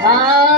Ah!